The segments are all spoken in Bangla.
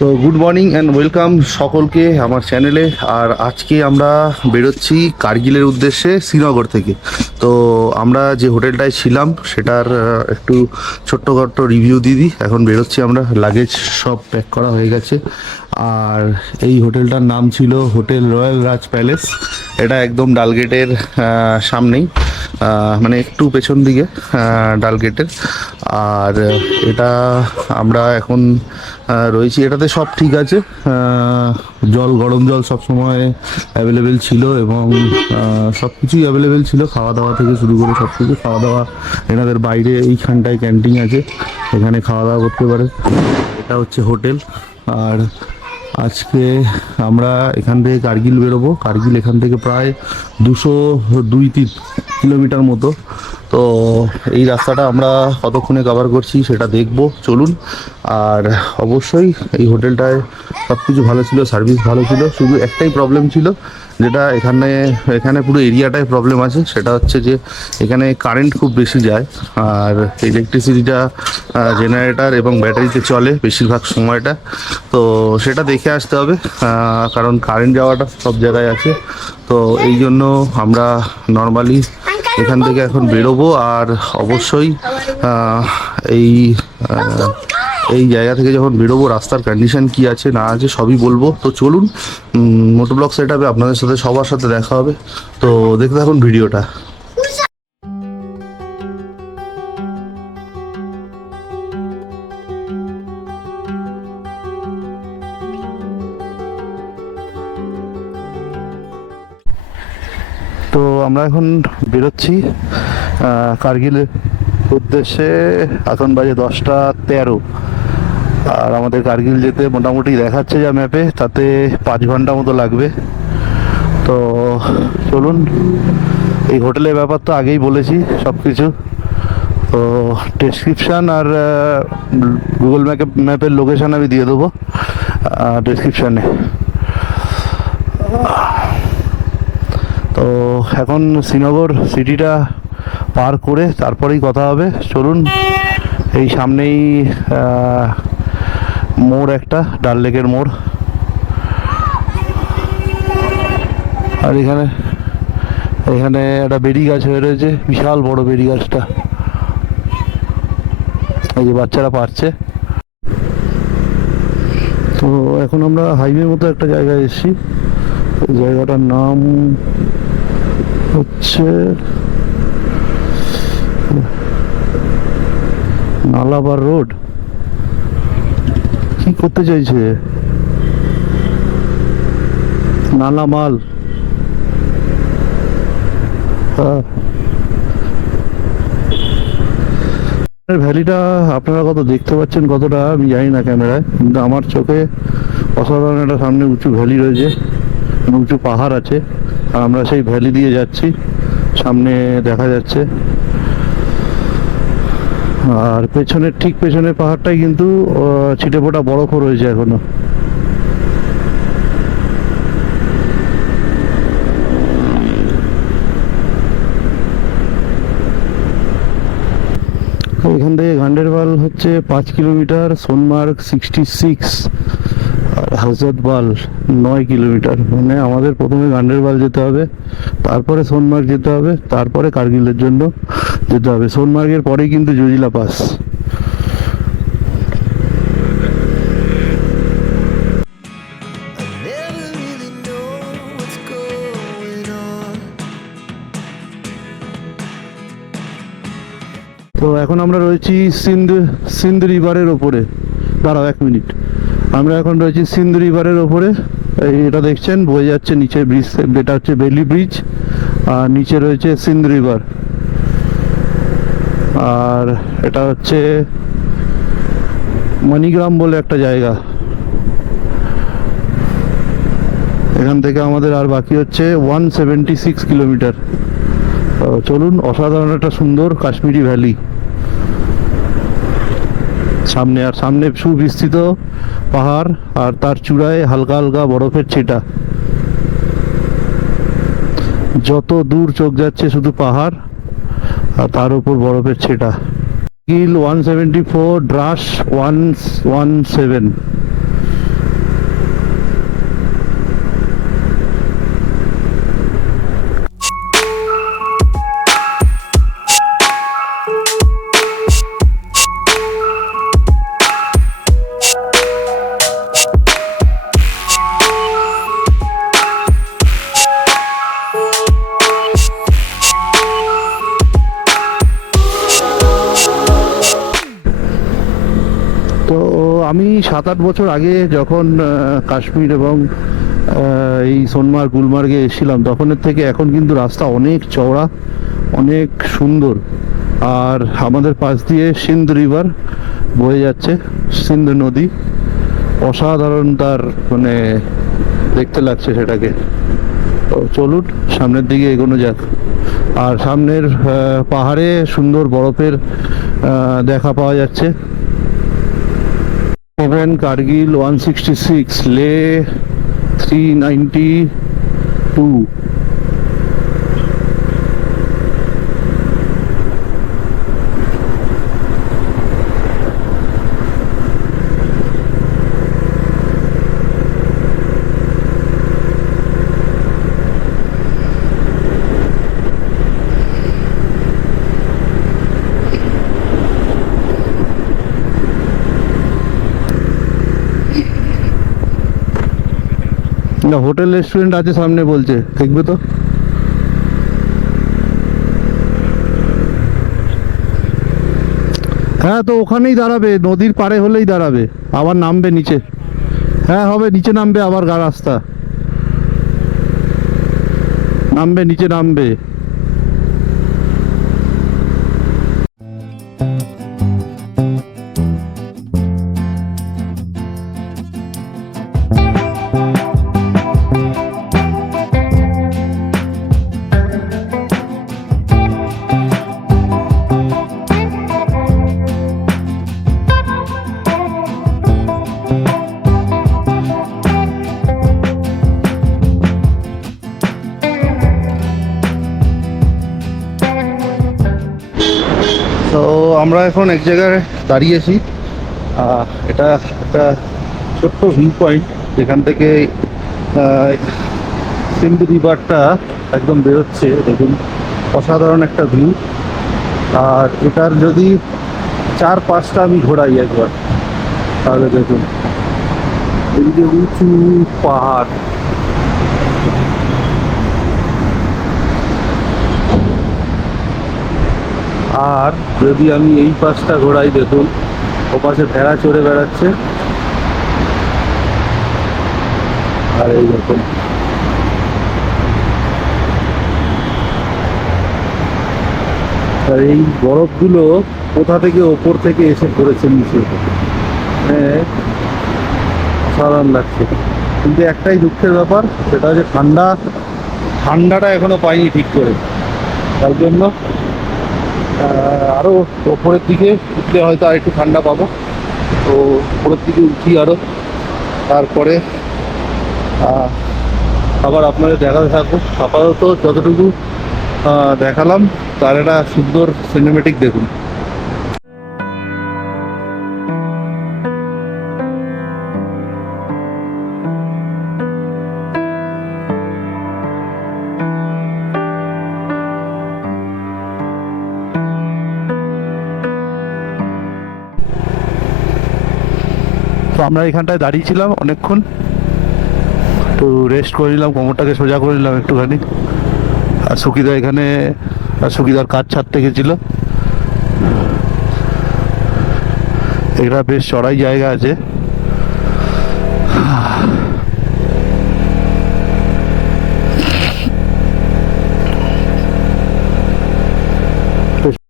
তো গুড মর্নিং অ্যান্ড ওয়েলকাম সকলকে আমার চ্যানেলে। আর আজকে আমরা বেরোচ্ছি কার্গিলের উদ্দেশ্যে শ্রীনগর থেকে। তো আমরা যে হোটেলটায় ছিলাম সেটার একটু ছোট্টখাট্ট রিভিউ দিয়ে দিই। এখন বেরোচ্ছি আমরা, লাগেজ সব প্যাক করা হয়ে গেছে। আর এই হোটেলটার নাম ছিল হোটেল রয়্যাল রাজ প্যালেস। এটা একদম ডালগেটের সামনেই, মানে একটু পেছন দিকে ডালগেটের। আর এটা আমরা এখন রয়েছি, এটাতে সব ঠিক আছে। জল, গরম জল সব সময় অ্যাভেলেবেল ছিল এবং সব কিছুই অ্যাভেলেবেল ছিল, খাওয়া দাওয়া থেকে শুরু করে সব কিছু। খাওয়া দাওয়া এনাদের বাইরে এইখানটায় ক্যান্টিন আছে, এখানে খাওয়া দাওয়া করতে পারে। এটা হচ্ছে হোটেল। আর আজকে আমরা এখান থেকে কার্গিল বেরোবো। কার্গিল এখান থেকে প্রায় 202-3 কিলোমিটার মতো। তো এই রাস্তাটা আমরা কতক্ষণে কভার করছি সেটা দেখবো, চলুন। আর অবশ্যই এই হোটেলটায় সব কিছু ভালো ছিল, সার্ভিস ভালো ছিল। শুধু একটাই প্রবলেম ছিল, যেটা এখানে পুরো এরিয়াটায় প্রবলেম আছে, সেটা হচ্ছে যে এখানে কারেন্ট খুব বেশি যায়। আর ইলেকট্রিসিটিটা জেনারেটর এবং ব্যাটারিতে চলে বেশিরভাগ সময়টা। তো সেটা দেখে আসতে হবে, কারণ কারেন্ট যাওয়াটা সব জায়গায় আছে। তো এই জন্য আমরা নর্মালি এখান থেকে এখন বেরোবো। আর অবশ্যই এই এই জায়গা থেকে যখন বেরোবো রাস্তার কন্ডিশন কি আছে না আছে সবই বলবো। তো চলুন, মোটো ব্লগ সেট আপে আপনাদের সাথে সবার সাথে দেখা হবে। তো দেখতে থাকুন ভিডিওটা। তো আমরা এখন বেরোচ্ছি কার্গিলের উদ্দেশ্যে। এখন বাজে 10টা 13। আর আমাদের কার্গিল যেতে মোটামুটি দেখাচ্ছে যা ম্যাপে, তাতে 5 ঘন্টা মতো লাগবে। তো চলুন, এই হোটেলের ব্যাপার তো আগেই বলেছি সব কিছু। তো ডেসক্রিপশান আর গুগল ম্যাপের লোকেশান আমি দিয়ে দেবো ডেসক্রিপশানে। তো এখন শ্রীনগর সিটিটা পার করে তারপরেই কথা হবে, চলুন। এই সামনেই মোড়, একটা ডাল লেকের মোড়। আর এখানে এখানে একটা বেরি গাছ হয়ে রয়েছে, বিশাল বড় বেরি গাছটা। এই যে বাচ্চারা পারছে। তো এখন আমরা হাইওয়ে মতো একটা জায়গায় এসেছি। এই জায়গাটার নাম হচ্ছে নালাবার রোড। কি করতে চাইছে? নালামাল। ভ্যালিটা আপনারা কত দেখতে পাচ্ছেন কতটা আমি জানি না ক্যামেরায়, কিন্তু আমার চোখে অসাধারণ একটা সামনে উঁচু ভ্যালি রয়েছে, উঁচু পাহাড় আছে। আর আমরা সেই ভ্যালি দিয়ে যাচ্ছি, সামনে দেখা যাচ্ছে। আর পেছনের ঠিক পেছনের পাহাড়টাই কিন্তু ছিটেফোঁটা বরফও রয়েছে এখনো। এখান থেকে গান্ডেরবাল হচ্ছে 5 কিলোমিটার, সোনমার্গ 66, আর হজরতবাল 9 কিলোমিটার। মানে আমাদের প্রথমে গান্ডেরবাল যেতে হবে, তারপরে সোনমার্গ যেতে হবে, তারপরে কার্গিলের জন্য যেতে হবে। সোনমার্গের পরেই কিন্তু জুজিলা পাস। তো এখন আমরা রয়েছি সিন্ধ রিভারের ওপরে। দাঁড়াও 1 মিনিট, আমরা এখন রয়েছি সিন্ধ রিভারের ওপরে। এটা দেখছেন বয়ে যাচ্ছে নিচে ব্রিজ, এটা হচ্ছে বেলি ব্রিজ, আর নিচে রয়েছে সিন্ধ রিভার। আর এটা হচ্ছে মণিগ্রাম বলে একটা জায়গা। এখান থেকে আমাদের আর বাকি হচ্ছে 176 কিলোমিটার। চলুন, অসাধারণ একটা সুন্দর কাশ্মীরি ভ্যালি সামনে। আর সামনে সুবিস্তৃত পাহাড়, আর তার চূড়ায় হালকা হালকা বরফের ছিটা। যত দূর চোখ যাচ্ছে শুধু পাহাড়, আর তার উপর বরফের ছিটা। গিল 174, ড্রাস 117। আমি 7-8 বছর আগে যখন কাশ্মীর এবং এই সোনমার্গ গুলমার্গে এসেছিলাম, তখনের থেকে এখন কিন্তু রাস্তা অনেক চওড়া, অনেক সুন্দর। আর আমাদের পাশ দিয়ে সিন্ধ রিভার বয়ে যাচ্ছে, সিন্ধু নদী। অসাধারণ তার মানে দেখতে লাগছে সেটাকে। তো চলুন সামনের দিকে এগোনো যাক। আর সামনের পাহাড়ে সুন্দর বরফের দেখা পাওয়া যাচ্ছে। সেভেন কার্গিল 166, লে 392। না, হোটেল রেস্টুরেন্ট আছে সামনে বলছে, দেখবে তো। হ্যাঁ, তো ওখানেই দাঁড়াবে, নদীর পাড়ে হলেই দাঁড়াবে, আবার নামবে নিচে। হ্যাঁ হবে, নিচে নামবে, আবার রাস্তা নামবে, নিচে নামবে। তো আমরা এখন এক জায়গায় দাঁড়িয়েছি। এটা একটা ছোট্ট ভিউ পয়েন্ট, যেখান থেকে সিন্ধু রিভারটা একদম বেরোচ্ছে। দেখুন, অসাধারণ একটা ভিউ। আর এটার যদি 4-5টা আমি ঘোরাই একবার, তাহলে দেখুন এই যে উঁচু পাহাড়। আর যদি আমি এই পাশটা ঘোরাই, দেখুন ওপাশে ভেড়া চড়ে বেড়াচ্ছে। আর এই দেখুন, আর এই বরফগুলো কোথা থেকে ওপর থেকে এসে পড়েছে নিচে। হ্যাঁ, অসাধারণ লাগছে। কিন্তু একটাই দুঃখের ব্যাপার, সেটা হচ্ছে ঠান্ডাটা এখনো পাইনি ঠিক করে। তার জন্য আরো ওপরের দিকে উঠলে হয়তো আর একটু ঠান্ডা পাবো। তো উপরের দিকে উঠি আরো, তারপরে আবার আপনাদের দেখাতে থাকবো। আপাতত যতটুকু দেখালাম তার একটা সুন্দর সিনেমেটিক দেখুন। তো আমরা এখানটায় দাঁড়িয়েছিলাম অনেকক্ষণ, একটু রেস্ট করে নিলাম, কোমরটাকে সোজা করে নিলাম একটুখানি। আর সুকিদা এখানে, সুকিদার কাজ ছাড়তে গেছিল। এটা বেশ চড়াই জায়গা আছে।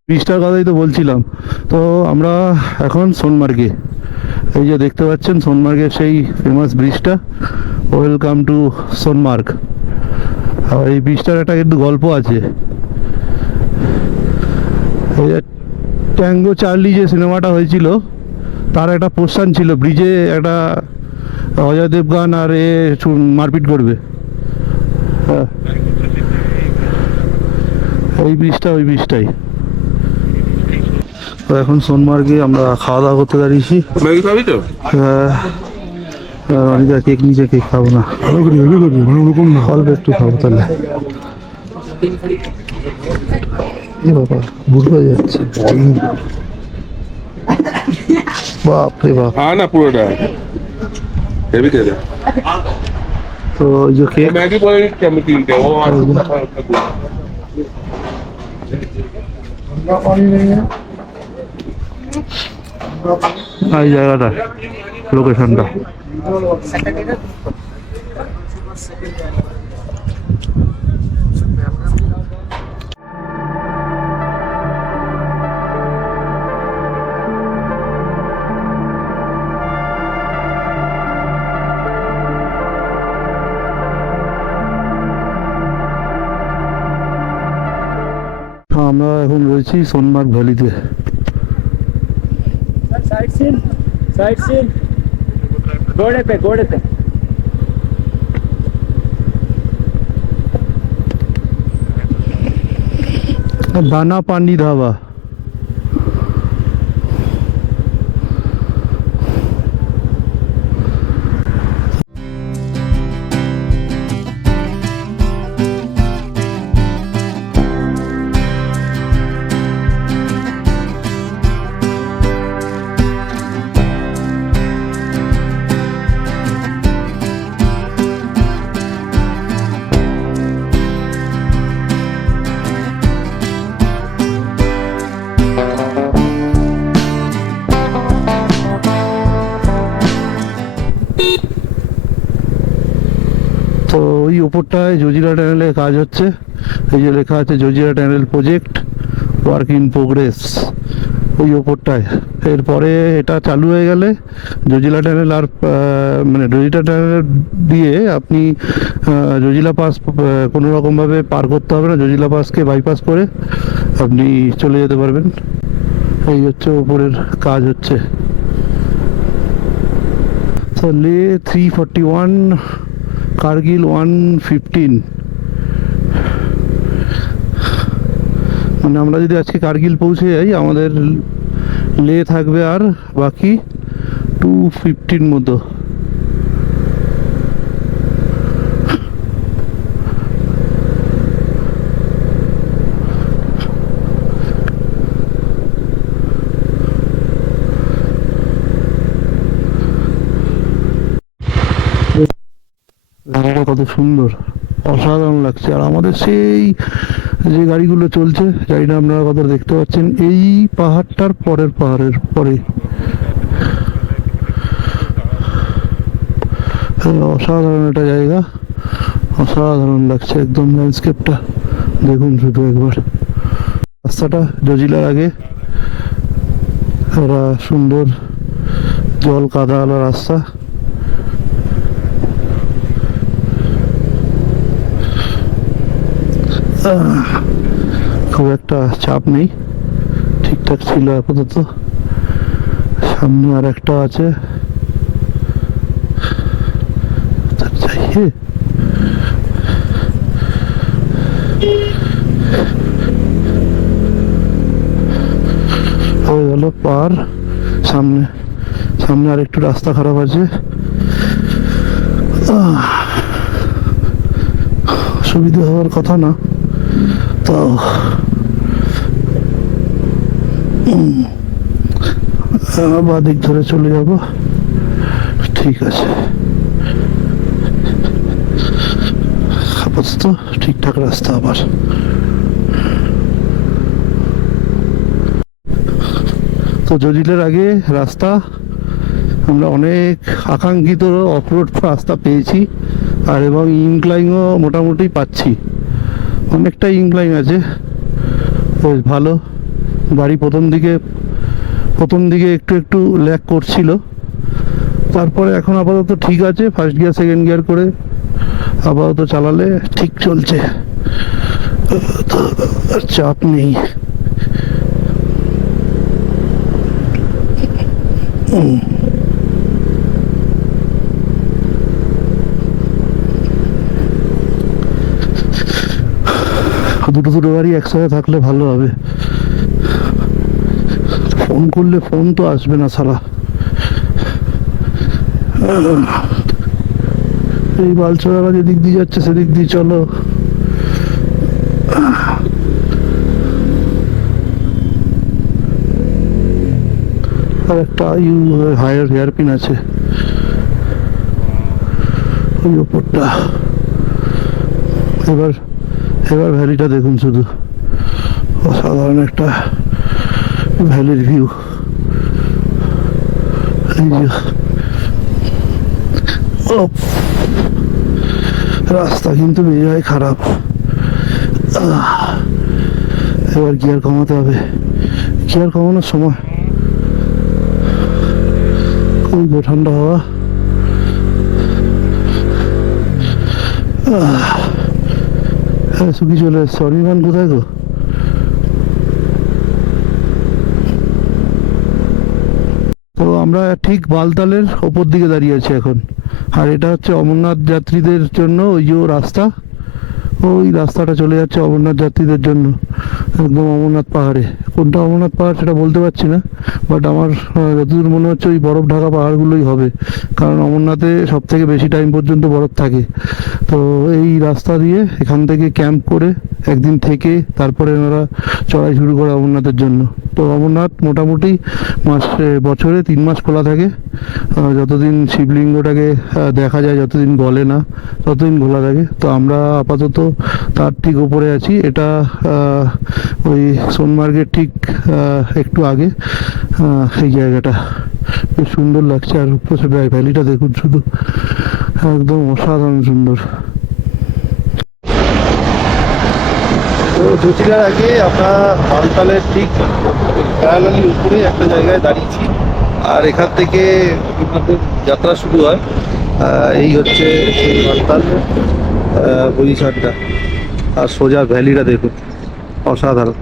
ব্রিজটার কথাই তো বলছিলাম। তো আমরা এখন সোনমার্গে, এই যে দেখতে পাচ্ছেন সোনমার্গের সেই ফেমাস ব্রিজটা, ওয়েলকাম টু সোনমার্গ। আর এই ব্রিজটার একটা কিন্তু গল্প আছে। এই যে ট্যাঙ্গো চার্লি যে সিনেমাটা হয়েছিল, তার একটা পোর্শন ছিল, ব্রিজে একটা অজয় দেবগান আর মারপিট করবে। হ্যাঁ, এই ব্রিজটা, ওই ব্রিজটাই। তো এখন সোনমার্গে আমরা খাওয়া দাওয়া করতে দাঁড়িয়েছি। অনেকটা কেক, নিজে কেক খাবো না, ওরকম না, অল্প একটু খাবো। তাহলে বাবা বুড়ো হয়ে যাচ্ছে, বাপরে বাপ। না পুরোটা হেভি খেতে। তো ওই যে কেক, ম্যাগি বলে নিচ্ছি আমি 3টে। ও পানি নেই। এই জায়গাটা, লোকেশনটা। আমরা এখন রয়েছি সোনমার্গ ভ্যালিতে। साइड सीन घोड़े पे दाना पानी ढाबा। তো ওই উপরটায় জজিরা টানেলের কাজ হচ্ছে। এই যে লেখা আছে Jajira tunnel project work in progress, ওই ওপরটায়। এরপরে এটা চালু হয়ে গেলে জজিলা টানেল আর মানে জজিলা টানেল দিয়ে আপনি জজিলা পাস কোনো রকমভাবে পার করতে হবে না। জজিলা পাসকে বাইপাস করে আপনি চলে যেতে পারবেন। এই হচ্ছে ওপরের কাজ হচ্ছে। তো লে 341, কার্গিল 115। মানে আমরা যদি আজকে কার্গিল পৌঁছে যাই, আমাদের লে থাকবে আর বাকি 215 মতো। জায়গাটা কত সুন্দর, অসাধারণ লাগছে। আর আমাদের সেই যে গাড়িগুলো চলছে, জানি না আপনারা কত দেখতে পাচ্ছেন, এই পাহাড়টার পরের পাহাড়ের পরে। অসাধারণ একটা জায়গা, অসাধারণ লাগছে একদম ল্যান্ডস্কেপটা। দেখুন শুধু একবার রাস্তাটা জজিলার আগে একটা সুন্দর জল কাদাওয়ালা রাস্তা। খুব একটা চাপ নেই, ঠিকঠাক ছিল আপাতত। সামনে আর একটা আছে, হয়ে গেল পার। সামনে সামনে আর একটু রাস্তা খারাপ আছে, সুবিধা হওয়ার কথা না, তাও বাদিক ধরে চলে যাব। ঠিক আছে, আপাতত ঠিকঠাক রাস্তা। আবার তো জজিলের আগে রাস্তা আমরা অনেক আকাঙ্ক্ষিত অফরোড রাস্তা পেয়েছি, আর এবং ইনক্লাইনও মোটামুটি পাচ্ছি। অনেকটা ইনক্লাইন আছে, বেশ ভালো। গাড়ি প্রথম দিকে একটু একটু ল্যাগ করছিল, তারপরে এখন আপাতত ঠিক আছে। ফার্স্ট গিয়ার সেকেন্ড গিয়ার করে আপাতত চালালে ঠিক চলছে, তো চাপ নেই। দুটো গাড়ি একসাথে থাকলে ভালো হবে। ফোন করলে ফোন তো আসবে না সারা। এই বালছড়া যেদিক দিয়ে যাচ্ছে সেদিক দিয়ে চলো। আর একটা হায়ার হেয়ারপিন আছে ওই ওপরটা। এবার ভ্যালিটা দেখুন শুধু, অসাধারণ একটা ভ্যালির ভিউ। এই যে ওফ, রাস্তা কিন্তু বেজায় খারাপ। এবার গিয়ার কমাতে হবে, গিয়ার কমানোর সময় খুব ঠান্ডা হাওয়া। হ্যাঁ সুখী চলে এসছে। অনির্বাণ কোথায় গো? তো আমরা ঠিক বালতালের ওপর দিকে দাঁড়িয়ে আছি এখন। আর এটা হচ্ছে অমরনাথ যাত্রীদের জন্য ওই যে রাস্তা, ওই রাস্তাটা চলে যাচ্ছে অমরনাথ যাত্রীদের জন্য একদম অমরনাথ পাহাড়ে। কোনটা অমরনাথ পাহাড় সেটা বলতে পারছি না, বাট আমার যতদূর মনে হচ্ছে ওই বরফ ঢাকা পাহাড়গুলোই হবে, কারণ অমরনাথে সব থেকে বেশি টাইম পর্যন্ত বরফ থাকে। তো এই রাস্তা দিয়ে এখান থেকে ক্যাম্প করে একদিন থেকে তারপরে ওনারা চড়াই শুরু করে অমরনাথের জন্য। তো অমরনাথ মোটামুটি বছরে 3 মাস খোলা থাকে, যতদিন শিবলিঙ্গটাকে দেখা যায়, যতদিন গলে না ততদিন খোলা থাকে। তো আমরা আপাতত তার ঠিক উপরে আছি। এটা ওই সোনমার্গের ঠিক একটু আগে এই জায়গাটা বেশ সুন্দর লাগছে। আর উপরে ভ্যালিটা দেখুন শুধু, একদম অসাধারণ সুন্দর। তো জোচিলার আগে আমরা বালতালের ঠিক প্যারালালি উপরে একটা জায়গায় দাঁড়িয়েছি, আর এখান থেকে আমাদের যাত্রা শুরু হয়। এই হচ্ছে সেই বালতাল পজিশনটা, আর সোজা ভ্যালিটা দেখুন, অসাধারণ।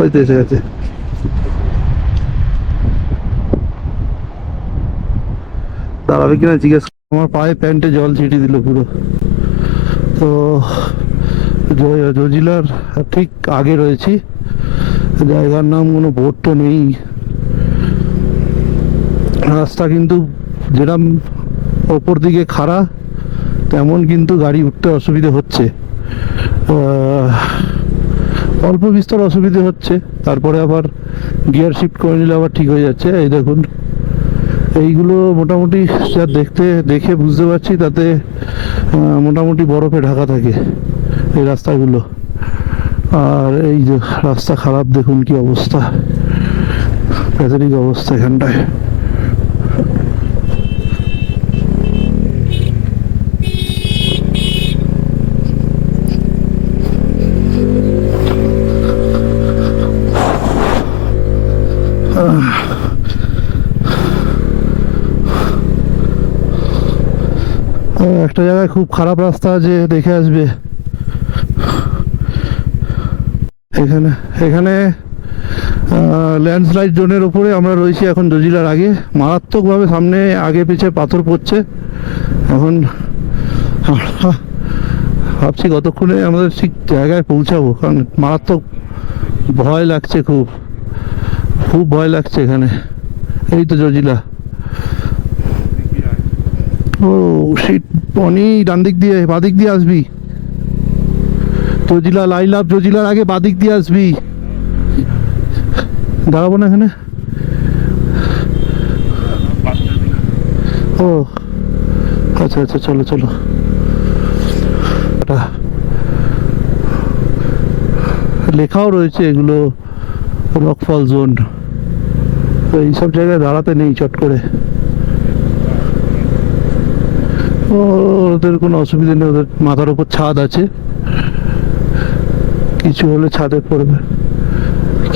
ওই তো এসে গেছে। দাঁড়াবে কিনা জিজ্ঞেস, আমার পায়ে প্যান্টে জল ছিটিয়ে দিল পুরো। তো জজিলার ঠিক আগে রয়েছি, জায়গার নাম কোনো বোর্ড তো নেই। রাস্তা কিন্তু যেরকম ওপর দিকে খাড়া, তেমন কিন্তু গাড়ি উঠতে অসুবিধে হচ্ছে, অল্প বিস্তর অসুবিধে হচ্ছে। তারপরে আবার গিয়ার শিফট করে নিলে আবার ঠিক হয়ে যাচ্ছে। এই দেখুন, এইগুলো মোটামুটি যা দেখে বুঝতে পারছি, তাতে মোটামুটি বরফে ঢাকা থাকে এই রাস্তাগুলো। আর এই যে রাস্তা খারাপ, দেখুন কি অবস্থা, প্যাথেটিক অবস্থা এখানটায়। একটা জায়গায় খুব খারাপ রাস্তা আছে, দেখে আসবে। এখানে এখানে ল্যান্ডস্লাইড জোনের উপরে আমরা রয়েছি এখন জজিলার আগে। মারাত্মকভাবে সামনে আগে পিছে পাথর পড়ছে। এখন ভাবছি কতক্ষণে আমাদের ঠিক জায়গায় পৌঁছাবো, কারণ মারাত্মক ভয় লাগছে, খুব খুব ভয় লাগছে এখানে। এই তো জজিলা। ও শিট, অনি ডান দিক দিয়ে বাদিক দিয়ে আসবি। জজিলা লাইলাভ, জজিলার আগে বাদিক দিয়ে আসবি। দাঁড়াবো না এখানে? ও আচ্ছা আচ্ছা, চলো চলো। লেখাও রয়েছে এগুলো রকফল জোন। এইসব জায়গায় দাঁড়াতে নেই চট করে। ওদের কোনো অসুবিধা নেই, ওদের মাথার উপর ছাদ আছে, কিছু হলে ছাদে পড়বে,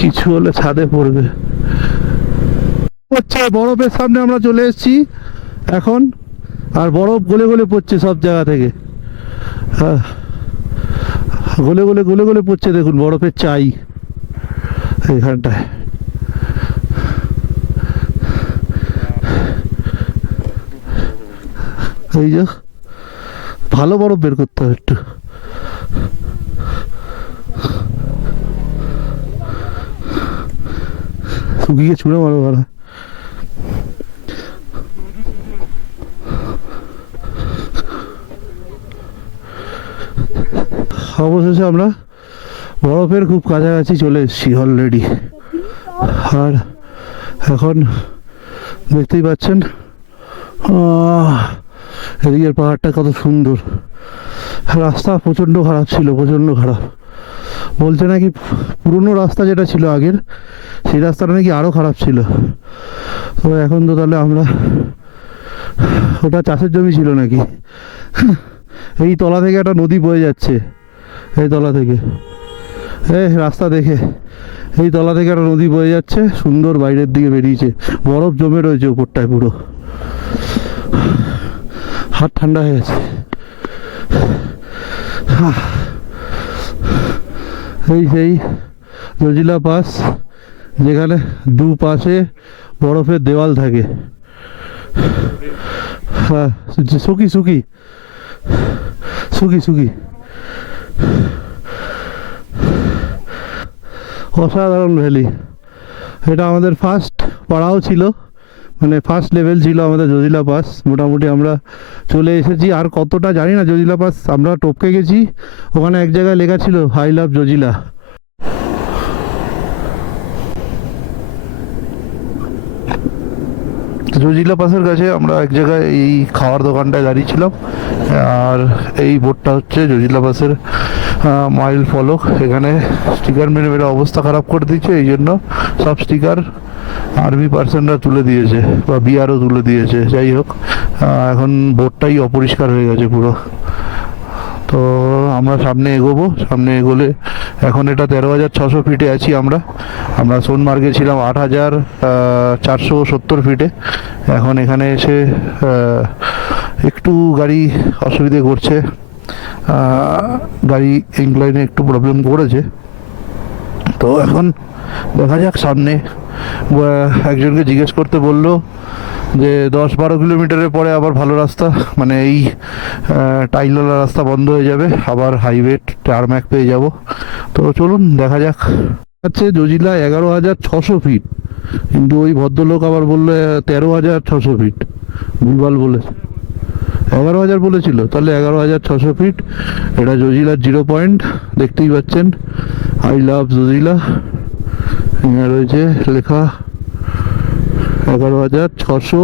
কিছু হলে ছাদে পড়বে। আচ্ছা, বরফের সামনে আমরা চলে এসেছি এখন, আর বরফ গলে গলে পড়ছে সব জায়গা থেকে। হ্যাঁ, গলে গলে গলে গলে পড়ছে, দেখুন বরফের চাই এইখানটায়। এই যে ভালো বরফ বের করতে হবে একটু। শুকিয়ে ছুঁড়ে মারো ভাড়া। অবশেষে আমরা বরফের খুব কাছাকাছি চলে এসেছি অলরেডি। আর এখন দেখতেই পাচ্ছেন এদিকের পাহাড়টা কত সুন্দর। রাস্তা প্রচণ্ড খারাপ ছিল, প্রচণ্ড খারাপ। বলছে নাকি পুরনো রাস্তা যেটা ছিল আগের, সেই রাস্তাটা নাকি আরও খারাপ ছিল। তো এখন তো তাহলে আমরা, ওটা চাষের জমি ছিল নাকি? এই তলা থেকে একটা নদী বয়ে যাচ্ছে, এই তলা থেকে, রাস্তা দেখে এই তলা থেকে একটা নদী বয়ে যাচ্ছে, সুন্দর বাইরের দিকে বেরিয়েছে, বরফ জমে রয়েছে উপরটায় পুরো, হাত ঠান্ডা হয়ে গেছে। সেই জজিলা পাস, যেখানে দুপাশে বরফের দেওয়াল থাকে। হ্যাঁ, সুকি সুকি সুকি সুকি, অসাধারণ ভ্যালি। এটা আমাদের ফার্স্ট পড়াও ছিল, মানে ফার্স্ট লেভেল ছিল আমাদের জজিলা পাস। মোটামুটি আমরা চলে এসেছি, আর কতটা জানি না। জজিলা পাস আমরা টপকে গেছি, ওখানে এক জায়গায় লেখা ছিল আই লাভ জজিলা। জজিলা পাসের কাছে আমরা এক জায়গায় এই খাওয়ার দোকানটায় দাঁড়িয়েছিলাম, আর এই বোর্ডটা হচ্ছে জজিলা পাসের মাইল ফলক। এখানে স্টিকার মেরে মেরে অবস্থা খারাপ করে দিচ্ছে, এই জন্য সব স্টিকার আর্মি পার্সনরা তুলে দিয়েছে বা বিআরও তুলে দিয়েছে। যাই হোক, এখন বোর্ডটাই অপরিষ্কার হয়ে গেছে পুরো। তো আমরা সামনে এগোবো, সামনে এগোলে এখন এটা 13,600 ফিটে আছি আমরা। সোনমার্গে ছিলাম 8,470 ফিটে। এখন এখানে এসে একটু গাড়ি অসুবিধে করছে, গাড়ি ইনক্লাইনে একটু প্রবলেম করেছে। তো এখন দেখা যাক সামনে। একজনকে জিজ্ঞেস করতে বললো যে 10-12 কিলোমিটারের পরে আবার ভালো রাস্তা, মানে এই টাইলওয়ালা রাস্তা বন্ধ হয়ে যাবে, আবার হাইওয়ে টারম্যাক পেয়ে যাব। তো চলুন দেখা যাক। আচ্ছা, জজিলা 11,600 ফিট, কিন্তু ওই ভদ্রলোক আবার বললো 13,600 ফিট, ভুলভাল বলেছে। 11,000 বলেছিল, তাহলে 11,600 ফিট। এটা জজিলার 0 পয়েন্ট, দেখতেই পাচ্ছেন, আই লাভ জজিলা রয়েছে লেখা 11,600।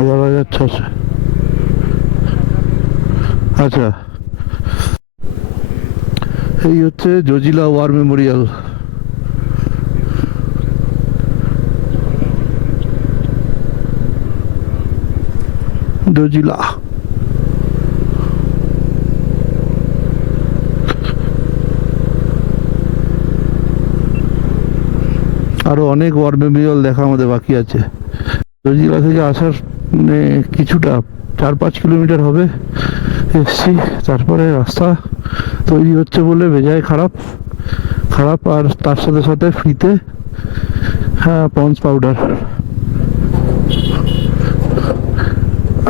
11,600। আচ্ছা, এই হচ্ছে জজিলা ওয়ার মেমোরিয়াল। জজিলা আরো অনেক ওয়ার মেমোরিয়াল দেখা আমাদের বাকি আছে। জজিলা থেকে আসার কিছুটা 4-5 কিলোমিটার হবে এসছি, তারপরে রাস্তা তৈরি হচ্ছে বলে বেজায় খারাপ, আর তার সাথে সাথে ফ্রিতে পন্স পাউডার।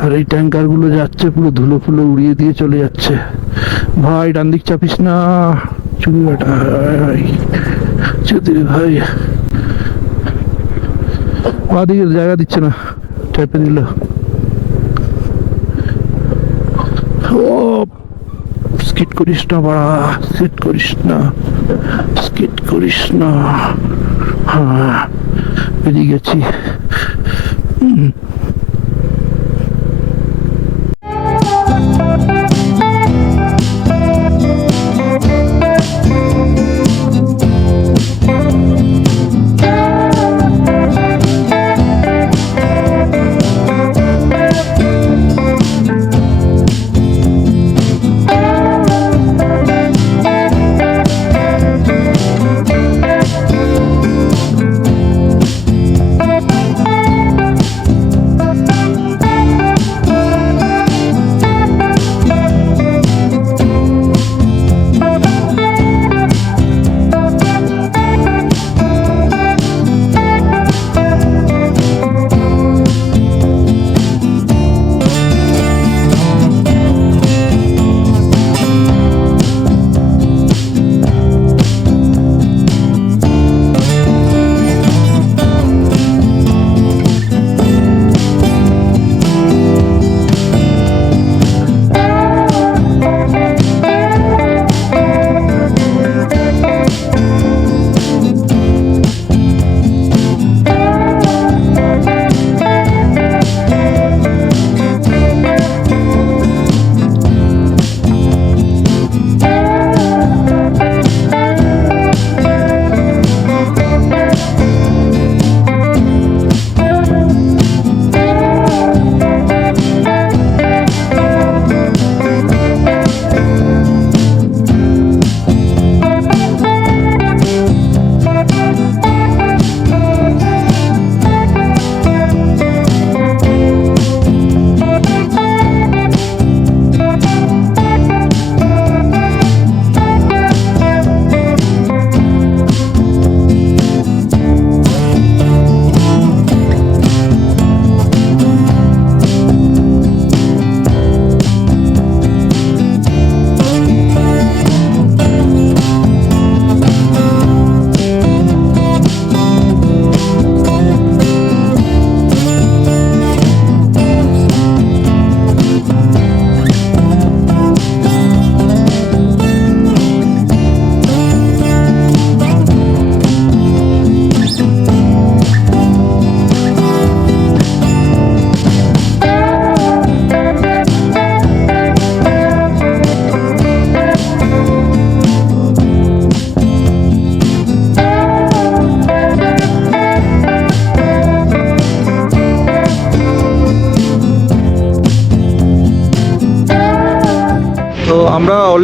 আর এই ট্যাঙ্কার গুলো যাচ্ছে পুরো ধুলো ফুলো উড়িয়ে দিয়ে চলে যাচ্ছে। ভাই ডান দিক চাপিস না, চুরি বেটা ভাই, বাদিকে জায়গা দিচ্ছে না, চেপে দিল। ও স্কিট করিস না বাড়া, স্কিট করিস না, স্কিট করিস না। হ্যাঁ, বেরিয়ে গেছি।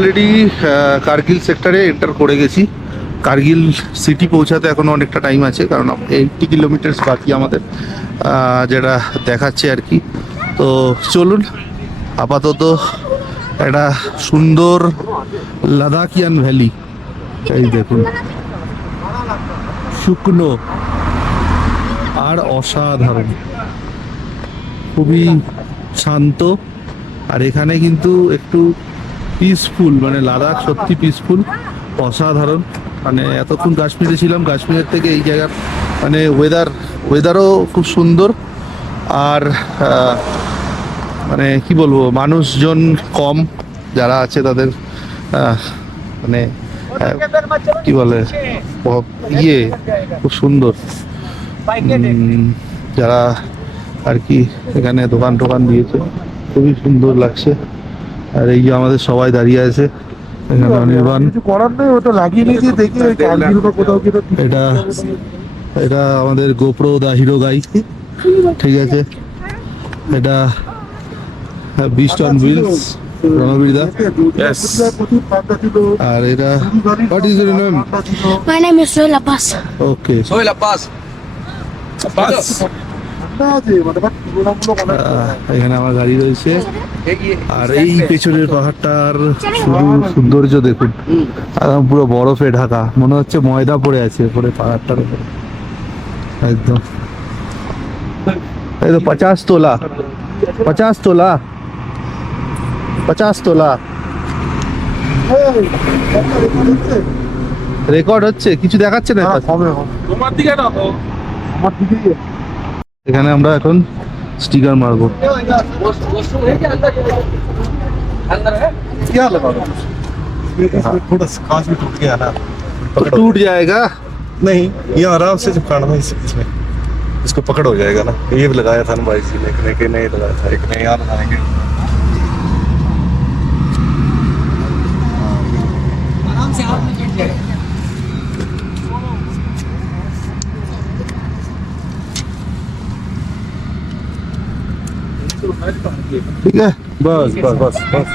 অলরেডি কার্গিল সেক্টরে এন্টার করে গেছি। কার্গিল সিটি পৌঁছাতে এখনও অনেকটা টাইম আছে, কারণ 80 কিলোমিটার্স বাকি আমাদের, যেটা দেখাচ্ছে আর কি। তো চলুন, আপাতত একটা সুন্দর লাদাখিয়ান ভ্যালি, এই দেখুন, শুকনো আর অসাধারণ, খুবই শান্ত। আর এখানে কিন্তু একটু পিসফুল, মানে লাদাখ সত্যি পিসফুল, অসাধারণ। মানে এতক্ষণ কাশ্মীরে ছিলাম, কাশ্মীরের থেকে এই জায়গার মানে ওয়েদারও খুব সুন্দর। আর মানে কি বলবো, মানুষজন কম যারা আছে তাদের মানে কি বলে ইয়ে খুব সুন্দর। যারা আর কি এখানে দোকান টোকান দিয়েছে, খুবই সুন্দর লাগছে। আর এই যে আমাদের সবাই দাঁড়িয়ে আছে এখানে, অনির্বাণ, করার নেই, ওটা লাগিয়ে নিয়েছি দেখি কার্গিল বা কোথাও কি এটা এটা আমাদের গোপ্রো দা হিরো গাই, ঠিক আছে। এটা বিস্ট অন হুইলস রণবীর দা, আর এটা what is your name? My name is Zoe La Paz. Okay, Soy La Paz. La Paz. এখানে আমার গাড়ি রয়েছে। আর এই পেছনের পাহাড়টার শুধু সৌন্দর্য দেখুন, একদম পুরো বরফে ঢাকা, মনে হচ্ছে ময়দা পড়ে আছে উপরে পাহাড়টার উপরে একদম। এই তো 50 তোলা, 50 তোলা, 50 তোলা রেকর্ড হচ্ছে, কিছু দেখাচ্ছে না। তোমার দিকে না তো। এখানে আমরা এখন স্টিকার মারবো। थोड़ा कांच भी टूट गया ना, टूट जाएगा नहीं ये आराम से चिपकाना है इसमें, इसको पकड़ हो जाएगा ना। ये भी लगाया था ना भाई जी ने, एक ने नहीं लगाया था, एक ने यहाँ लगाएंगे। ठीक है, बस बस बस बस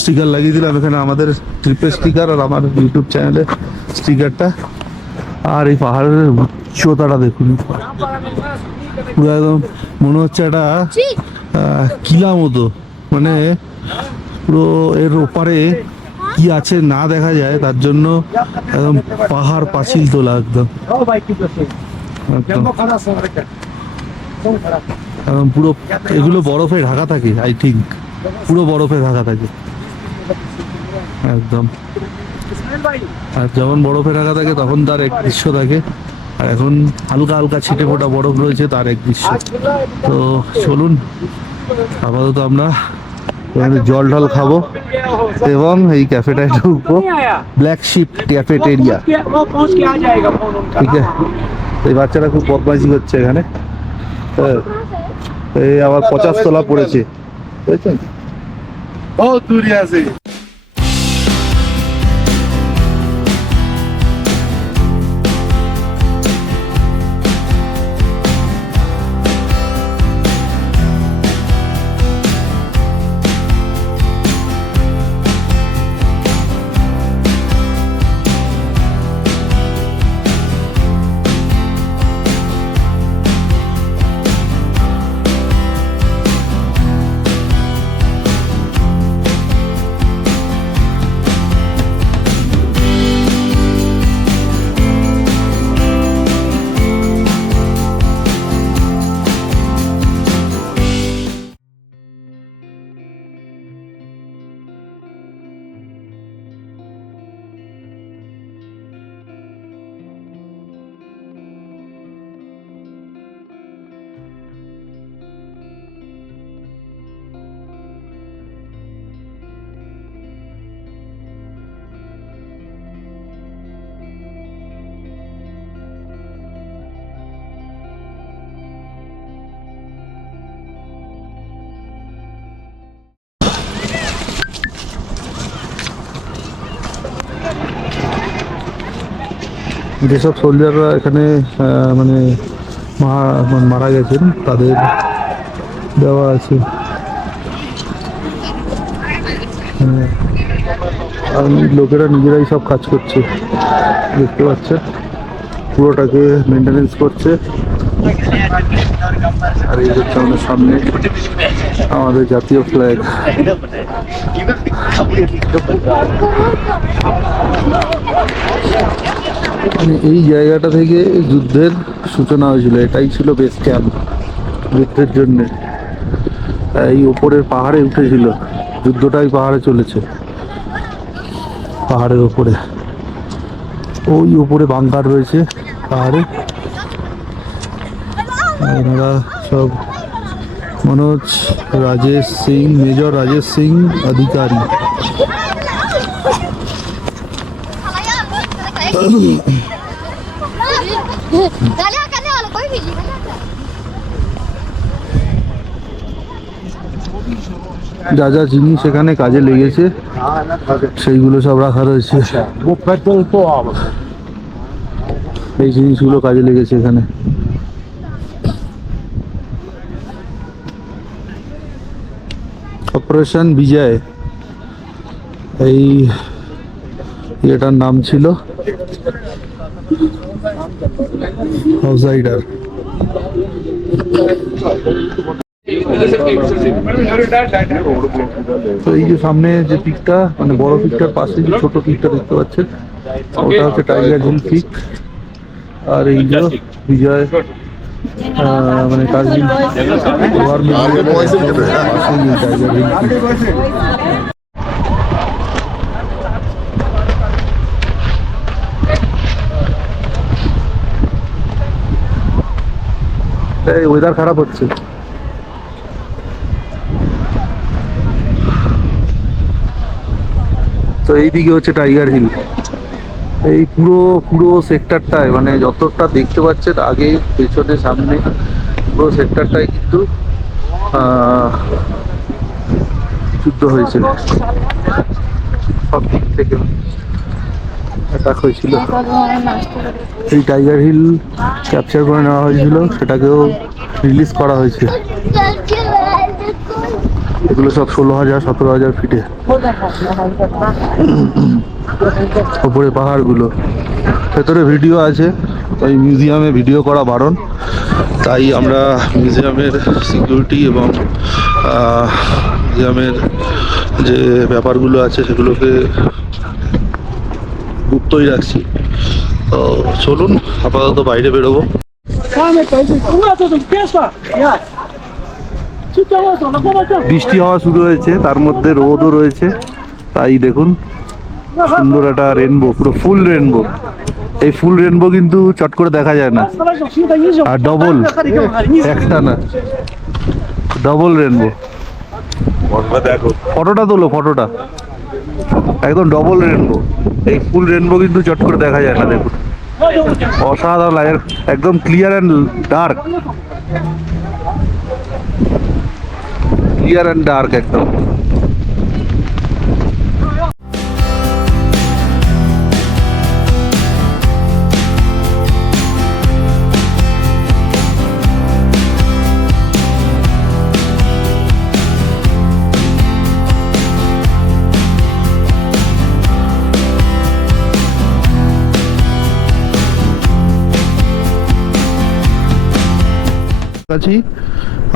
স্টিকার লাগিয়ে দিলাম এখানে, আমাদের ট্রিপের স্টিকার আর আমার ইউটিউব চ্যানেলের স্টিকারটা। আর এই পাহাড়ের উচ্চতাটা দেখুন, পুরো একদম মনে হচ্ছে একটা কিলা মতো, মানে পুরো এর ওপারে কি আছে না দেখা যায়, তার জন্য একদম পাহাড় পাঁচিল তোলা একদম একদম একদম পুরো। এগুলো বরফে ঢাকা থাকে, আই থিঙ্ক পুরো বরফে ঢাকা থাকে একদম। আর যখন বরফে ঢাকা থাকে তখন তার এক দৃশ্য থাকে, আর এখন হালকা হালকা ছিটে ফোটা বরফ রয়েছে, তার এক দৃশ্য। তো চলুন, আপাতত আমরা এখানে জল ঢল খাবো এবং এই ক্যাফেটায় ঢুকবো, ব্ল্যাক শিপ ক্যাফেটেরিয়া, ঠিক আছে। এই বাচ্চারা খুব বদমাইশি করছে এখানে, এই আবার 50 তোলা পড়েছে, বুঝছেন? बहुत दूर यहाँ से। যেসব সোলজাররা এখানে মানে মারা গেছেন, তাদের দেওয়া আছে। হ্যাঁ, আর লোকেরা নিজেরাই সব কাজ করছে, দেখতে পাচ্ছেন পুরোটাকে মেনটেনেন্স করছে। আর এই হচ্ছে আমাদের সামনে আমাদের জাতীয় ফ্ল্যাগ। মানে এই জায়গাটা থেকে যুদ্ধের সূচনা হয়েছিল, এটাই ছিল বেস ক্যাম্প যুদ্ধের জন্যে। এই উপরের পাহাড়ে উঠেছিল, যুদ্ধটাই পাহাড়ে চলেছে, পাহাড়ের উপরে। ওই উপরে বাংকার রয়েছে পাহাড়ে। এনারা সব मनोज राजेश सिंह, मेजर राजेश सिंह अधिकारी। যা যা জিনিস এখানে কাজে লেগেছে সেইগুলো সব রাখা রয়েছে। এই জিনিসগুলো কাজে লেগেছে এখানে। অপারেশন বিজয় এই এটার নাম ছিল, আউটসাইডার। তো এই যে সামনে যে পিকটা, মানে বড় পিকটার পাশে যে ছোট পিকটা দেখতে পাচ্ছেন, ওটা হচ্ছে টাইগার হিল পিক। আর এই যে বিজয় মানে Kargil war memorial tiger hill peak. এই ওয়েদার খারাপ হচ্ছে। তো এইদিকে হচ্ছে টাইগার হিল। এই পুরো সেক্টরটায়, মানে যতটা দেখতে পাচ্ছেন আগে পেছনে সামনে পুরো সেক্টরটায় কিন্তু যুদ্ধ হয়েছিল, সব দিক থেকে অ্যাটাক হয়েছিল। এই টাইগার হিল ক্যাপচার করে নেওয়া হয়েছিল, সেটাকেও রিলিজ করা হয়েছে। এগুলো সব 16,000 17,000 ফিটে উপরে পাহাড়গুলো। ভেতরে ভিডিও আছে, ওই মিউজিয়ামে ভিডিও করা বারণ, তাই আমরা মিউজিয়ামের সিকিউরিটি এবং মিউজিয়ামের যে ব্যাপারগুলো আছে সেগুলোকে গুপ্তই রাখছি। তো চলুন আপাতত বাইরে বেরোবো। বৃষ্টি হওয়া শুরু হয়েছে, তার মধ্যে রোদও রয়েছে, তাই দেখুন সুন্দর একটা রেনবো, পুরো ফুল রেনবো। এই ফুল রেনবো কিন্তু চট করে দেখা যায় না, আর ডবল, একটা না ডবল রেনবো। ফটোটা তোলো, ফটোটা একদম ডবল রেনবো। এই ফুল রেনবো কিন্তু চট করে দেখা যায় না, দেখুন অসাধারণ লাগে, একদম clear and dark, clear and dark একদম।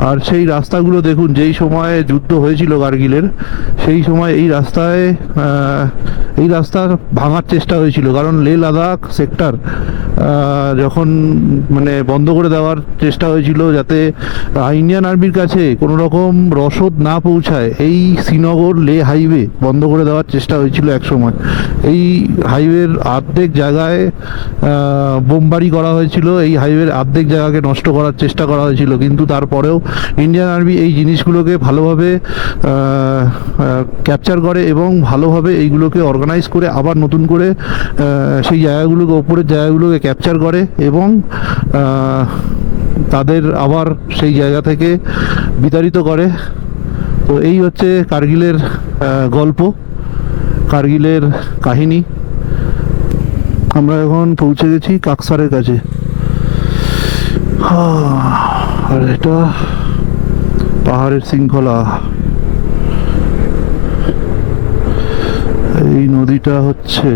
আর সেই রাস্তাগুলো দেখুন, যেই সময় যুদ্ধ হয়েছিল কার্গিলের, সেই সময় এই রাস্তা ভাঙার চেষ্টা হয়েছিল, কারণ লেহ লাদাখ সেক্টর যখন মানে বন্ধ করে দেওয়ার চেষ্টা হয়েছিল, যাতে ইন্ডিয়ান আর্মির কাছে কোনো রকম রসদ না পৌঁছায়, এই শ্রীনগর লেহ হাইওয়ে বন্ধ করে দেওয়ার চেষ্টা হয়েছিল এক সময়। এই হাইওয়ের অর্ধেক জায়গায় বোমবারি করা হয়েছিল, এই হাইওয়ের অর্ধেক জায়গাকে নষ্ট করার চেষ্টা করা হয়েছিল, কিন্তু তারপরেও ইন্ডিয়ান আর্মি এই জিনিসগুলোকে ভালোভাবে ক্যাপচার করে এবং ভালোভাবে এইগুলোকে অর্গানাইজ করে আবার নতুন করে সেই জায়গাগুলোকে, ওপরের জায়গাগুলোকে ক্যাপচার করে এবং তাদের আবার সেই জায়গা থেকে বিতাড়িত করে। তো এই হচ্ছে কার্গিলের গল্প, কার্গিলের কাহিনী। আমরা এখন পৌঁছে গেছি কাকসারের কাছে। আর এটা পাহাড়ের শৃঙ্খলা। এই নদীটা হচ্ছে,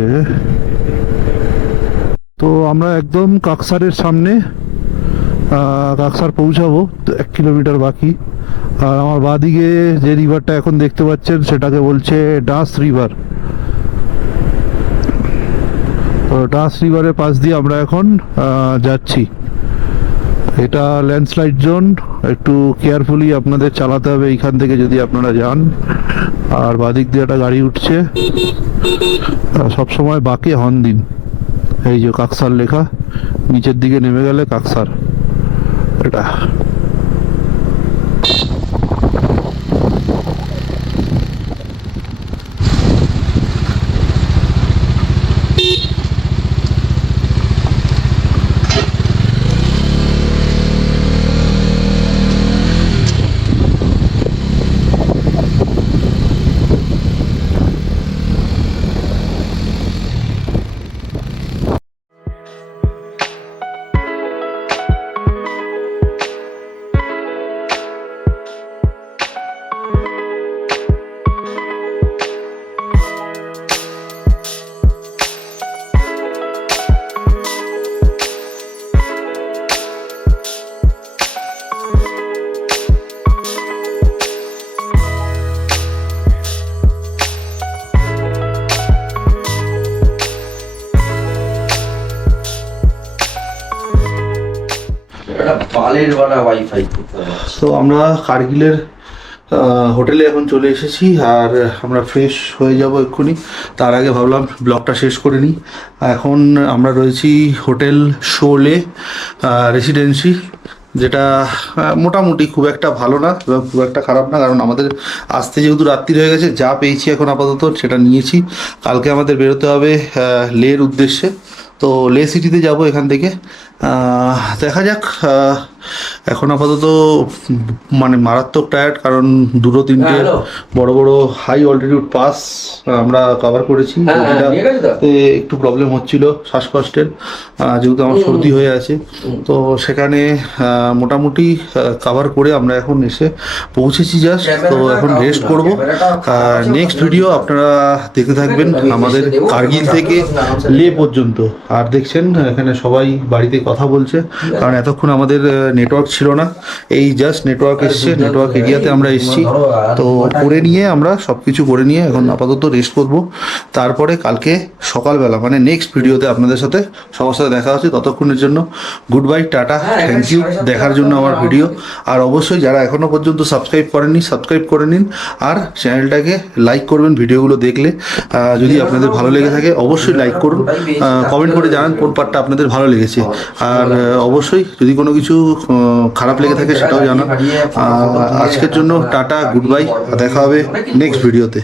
তো আমরা একদম কাকসারের সামনে, কাকসার পৌঁছাবো, 1 কিলোমিটার বাকি। আর আমার বাঁদিকে যে রিভারটা এখন দেখতে পাচ্ছেন সেটাকে বলছে ডাস রিভার। তো ডাস রিভারের পাশ দিয়ে আমরা এখন যাচ্ছি। এটা ল্যান্ডস্লাইড জোন, একটু কেয়ারফুলি আপনাদের চালাতে হবে এইখান থেকে যদি আপনারা যান। আর বাদিক দিয়ে একটা গাড়ি উঠছে, সবসময় বাঁকে হর্ন দিন। এই যে কাকসার লেখা, নিচের দিকে নেমে গেলে কাকসার এটা। বালের বানা ওয়াইফাই। তো আমরা কার্গিলের হোটেলে এখন চলে এসেছি, আর আমরা ফ্রেশ হয়ে যাব এক্ষুনি। তার আগে ভাবলাম ব্লগটা শেষ করে নিই। এখন আমরা রয়েছি হোটেল শোলে রেসিডেন্সি, যেটা মোটামুটি খুব একটা ভালো না এবং খুব একটা খারাপ না, কারণ আমাদের আসতে যেহেতু রাত্রি হয়ে গেছে, যা পেয়েছি এখন আপাতত সেটা নিয়েছি। কালকে আমাদের বেরোতে হবে লের উদ্দেশ্যে। তো লে সিটিতে যাব এখান থেকে। দেখা যাক। এখন আপাতত মানে মারাত্মক টায়ার্ড, কারণ 2-3টে বড় বড় হাই অল্টিটিউড পাস আমরা কভার করেছি। এটাতে একটু প্রবলেম হচ্ছিল শ্বাসকষ্টের, যেহেতু আমার সর্দি হয়ে আছে। তো সেখানে মোটামুটি কভার করে আমরা এখন এসে পৌঁছেছি জাস্ট। তো এখন রেস্ট করব। নেক্সট ভিডিও আপনারা দেখতে থাকবেন আমাদের কার্গিল থেকে লে পর্যন্ত। আর দেখছেন এখানে সবাই বাড়িতে কথা বলছে, কারণ এতক্ষণ আমাদের নেটওয়ার্ক ছিল না। এই জাস্ট নেটওয়ার্ক এসছে, নেটওয়ার্ক এরিয়াতে আমরা এসেছি। তো করে নিয়ে আমরা সব কিছু করে নিয়ে এখন আপাতত রেস্ট করব। তারপরে কালকে সকালবেলা মানে নেক্সট ভিডিওতে আপনাদের সাথে সবার সাথে দেখা হচ্ছে। ততক্ষণের জন্য গুড বাই, টাটা, থ্যাংক ইউ দেখার জন্য আমার ভিডিও। আর অবশ্যই যারা এখনও পর্যন্ত সাবস্ক্রাইব করেননি, সাবস্ক্রাইব করে নিন। আর চ্যানেলটাকে লাইক করবেন ভিডিওগুলো দেখলে। যদি আপনাদের ভালো লেগে থাকে অবশ্যই লাইক করুন, কমেন্ট করে জানান কোন পার্টটা আপনাদের ভালো লেগেছে। আর অবশ্যই যদি কোনো কিছু খারাপ লেগে থাকে সেটাও জানান। আজকের জন্য টাটা, গুড বাই, দেখা হবে নেক্সট ভিডিওতে।